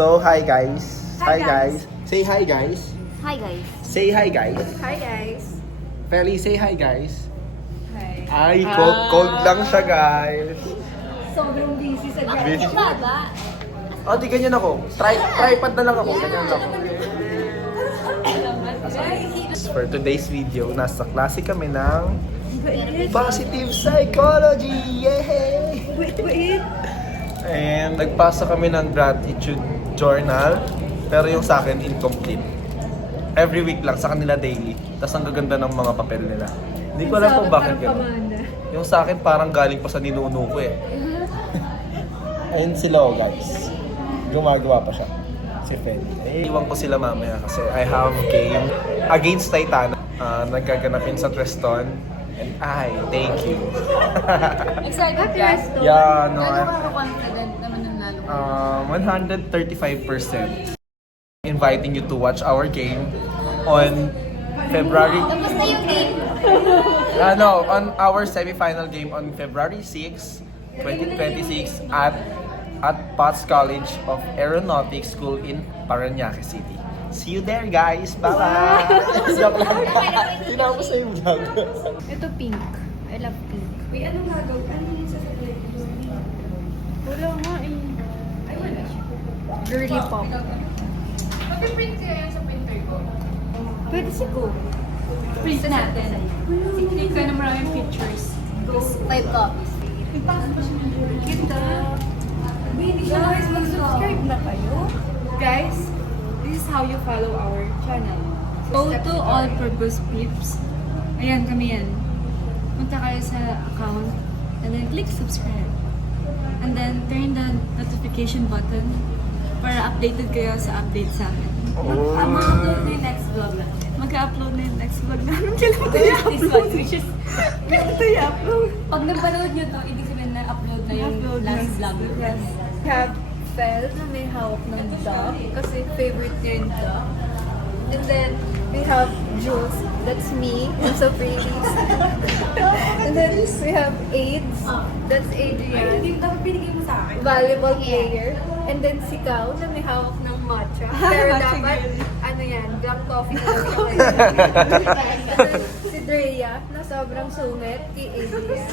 So, hi guys. Hi guys. Say hi guys. Hi guys. Say hi guys. Hi guys. Feli, say hi guys. Hi. Ay, cold lang siya guys. Sobrang busy sa Busy. Baba. Oh, di ganyan ako. Tripod na lang ako. Ganyan lang ako. For today's video, nasa klase kami ng Positive Psychology! Yay! Wait. And nagpasa kami ng gratitude journal, pero yung sa akin incomplete. Every week lang, sa kanila daily. Tapos ang gaganda ng mga papel nila. Hindi ko alam kung bakit gano'n. Yung sa akin parang galing pa sa ninuno ko eh. Ayun sila oh guys. Gumagawa pa siya. Si Feli. Iwan ko sila mamaya kasi I have game against Titana. Nagaganapin sa Treston. And thank you. Excited ka? Yeah, no. Gano'n ka confident naman ng lalo? 135%. Inviting you to watch our game on February. Tapos na yung game. On our semi-final game on February 6, 2026 at Potts College of Aeronautics School in Parañaque City. See you there, guys. Bye-bye. Tinawag ko sa yung vlog. Ito pink. I love pink. Wait, anong gagawin? Ano yung sasabihin? Wala nga eh. Ay, wala siya. Girly pop. Mag-print kaya yan sa printer ko? Pwede siguro. Print natin. Click ka na maraming pictures. Go. 5 copies. Ipasok pa siya ng girly. Ganda. Guys, mag-subscribe na kayo. Guys, this is how you follow our channel. Go to all-purpose clips. Ayan, kami yan. Punta kayo sa account and then click subscribe. And then turn the notification button para updated kayo sa update sa amin. Mag-upload na yung next vlog natin. Mag-upload na yung next vlog namin. Kailan tayo i-upload? Kailan tayo i-upload? Pag napanood nyo to, ibig sabihin na upload na yung last vlog. Yes. We have Fel na may hawak ng duck kasi favorite niya yung duck. And then we have Jules, that's me, I'm so pretty. And then we have AIDS, that's Adrian. Hindi dapat binigay mo sa akin. Volleyball player. And then si Kao na may hawak ng matcha. Pero dapat, ano yan, black coffee na lang siya. And then si Drea na sobrang sungit kay Adrian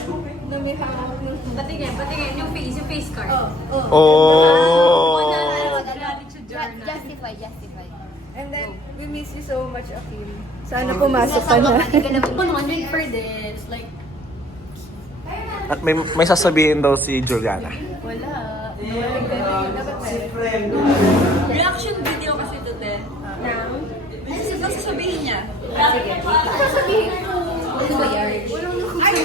na may hawak ng Patingin, yung face card. Oh! Justify. And then, we miss you so much, Akim. Sana pumasok ka na. Hindi ka naman 100 for this. Like, At may sasabihin daw si Juliana. wala. Dapat Reaction video kasi to din. Ano sasabihin niya? Sige. sabihin ko. Ano ba yan? Ay,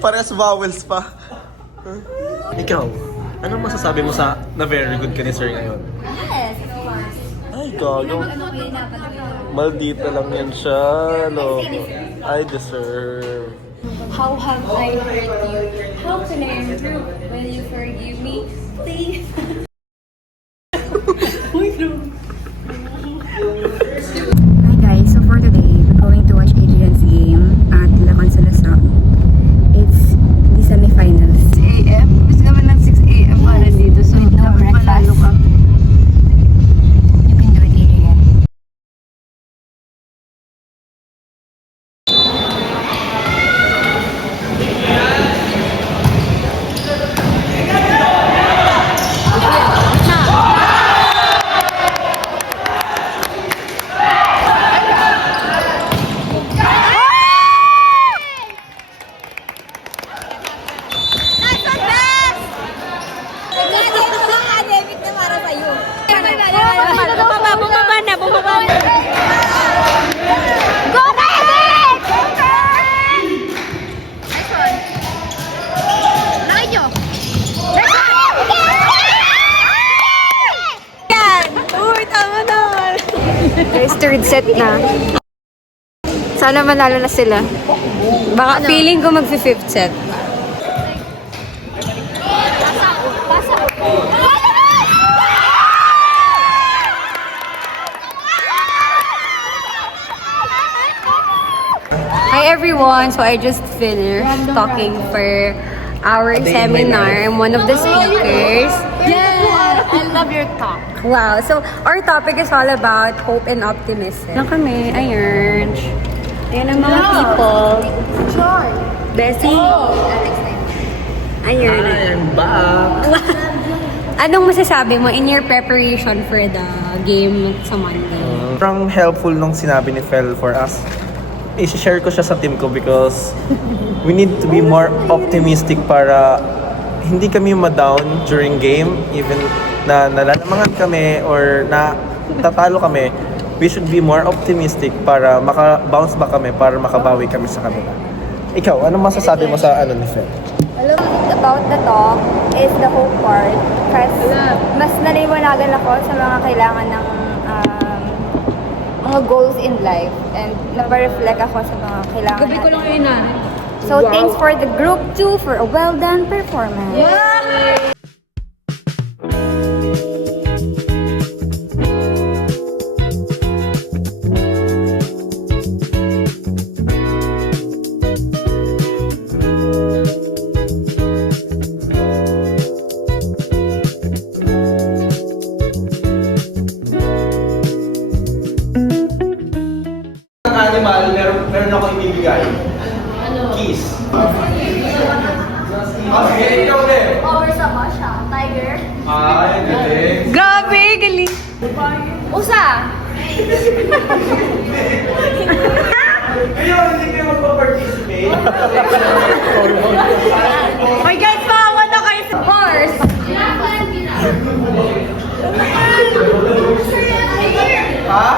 Parehas vowels pa. Ikaw, anong masasabi mo sa na very good ka ni sir ngayon? Yes, of course. Ay, gago. Maldita lang yan siya. No. I deserve. How have I hurt you? How can I improve? Will you forgive me? Please. Hi guys, so for today, we're going to watch Adrian's game at La Consolacion. It's the semi-finals. 6 a.m. Gusto naman ng 6 a.m. para dito. So, no breakfast. You can do it, Adrian. Bumaba na. Go, Magic! Nice one. Laki nyo. Yan! Uy, tama naman. Guys, third set na. Sana manalo na sila. Baka feeling ko mag-fifth set. Hi Hi everyone! So I just finished talking for our seminar. I'm one of the speakers. Yeah! I love your talk. Wow. So our topic is all about hope and optimism. Na kami, ayun. Ayan ang mga people. Joy. Bessie. Ayun. I'm back! Anong masasabi mo in your preparation for the game sa Monday? Sobrang helpful nung sinabi ni Fel for us. I-share ko siya sa team ko because we need to be more optimistic para hindi kami ma-down during game. Even na nalalamangan kami or na tatalo kami, we should be more optimistic para maka-bounce back kami, para makabawi kami sa kanila. Ikaw, anong masasabi mo sa ano ni Fel? About the talk is the hope part. Kasi mas naliwanagan ako sa mga kailangan ng mga goals in life. And napareflect ako sa mga kailangan Gabi ko lang yun na. So thanks for the group 2 for a well done performance. Animal, meron ako ibibigay. Kiss. Okay, ikaw din. Over sa Masha, Tiger. Ay, galing. Grabe, galing! Usa! Ayun, hindi kayo magpa-participate. Hoy guys, maawa na kayo sa horse! Ha?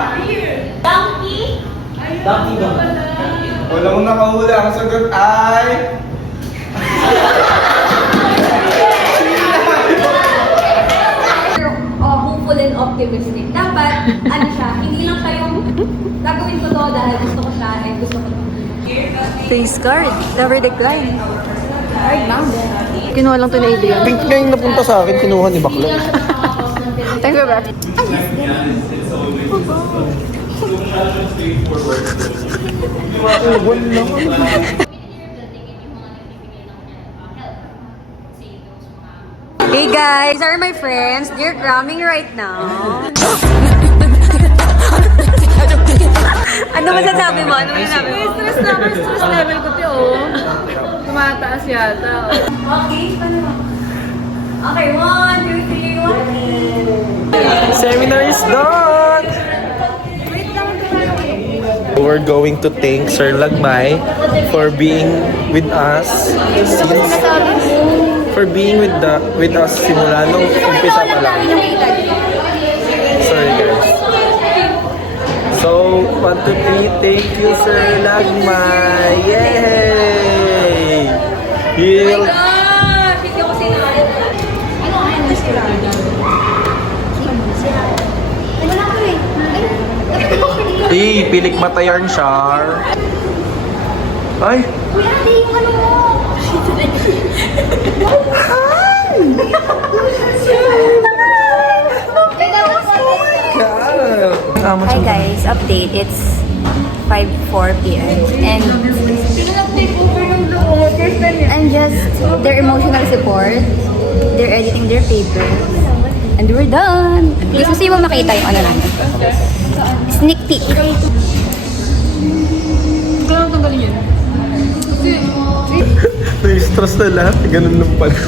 Donkey? Walang nakahula. Ang sagot ay... Hopeful and optimistic. Dapat, ano siya, hindi lang siya yung gagawin ko to dahil gusto ko siya and gusto ko to. Face card, never decline. Kinuha lang to na Adrian. Pink na yung napunta sa akin, kinuha ni Bakla. Thank you, bro. Hey guys, are my friends? They're cramming right now. Ano masasabi mo? Ano masasabi mo? Stress level ko, Tio. Tumataas yata. Okay, paano mo? Okay, 1, 2, 3, 1. Seminar is done! We're going to thank Sir Lagmay for being with us with us simula nung umpisa pa lang. Sorry guys. So, 1, 2, 3, thank you Sir Lagmay! Yay! Heal! Hindi ko sinunod. Ano ang nasirado? Ano lang ko eh? Pilik mata yarn Char. Ay! Kuya, hindi yung ano mo. Hi guys, update. It's 5:04 p.m. and just their emotional support. They're editing their papers. And we're done. Gusto mo makita yung ano namin. Sneak peek. Kailangan tanggalin yun. Na-stress na lahat. Ganun lang pala.